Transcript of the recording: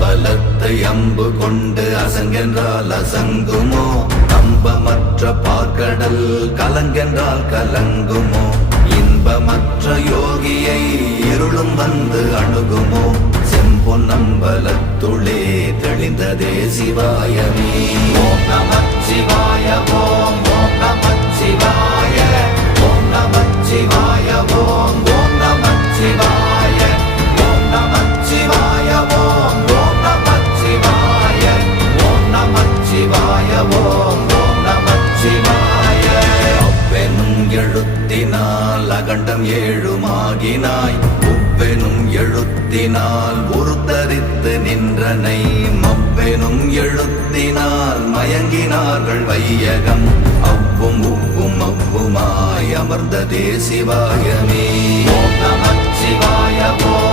அம்பலத்தை அம்பு கொண்டு அசங்கென்றால் அசங்குமோ? நம்பமற்ற பார்க்கடல் கலங்கென்றால் கலங்குமோ? இன்பமற்ற யோகியை இருளும் வந்து அணுகுமோ? செம்பொன்னம்பலத்துளே தெளிந்ததே சிவாயமே. ஓம் நமச்சிவாய ஓம் ஓம் நமச்சிவாய ஓம் நமச்சிவாய ஓம் ஓம் நமச்சிவாய ஓம் நமச்சிவாய ஓம் ஓம் நமச்சிவாய ஓம் நமச்சிவாய ஓம் ஓம் நமச்சிவாய. அவ்வெனும் எழுத்தினால் அகண்டம் ஏழுமாகினாய், உவ்வெனும் எழுத்தினால் உருத்தரித்து நின்றனை, மவ்வெனும் எழுத்தினால் மயங்கினார்கள் வையகம். அவ்வும் உவ்வும் அவ்வுமாய் அமர்ந்ததே சிவாயமே. ஓம் நமச்சிவாய ஓம்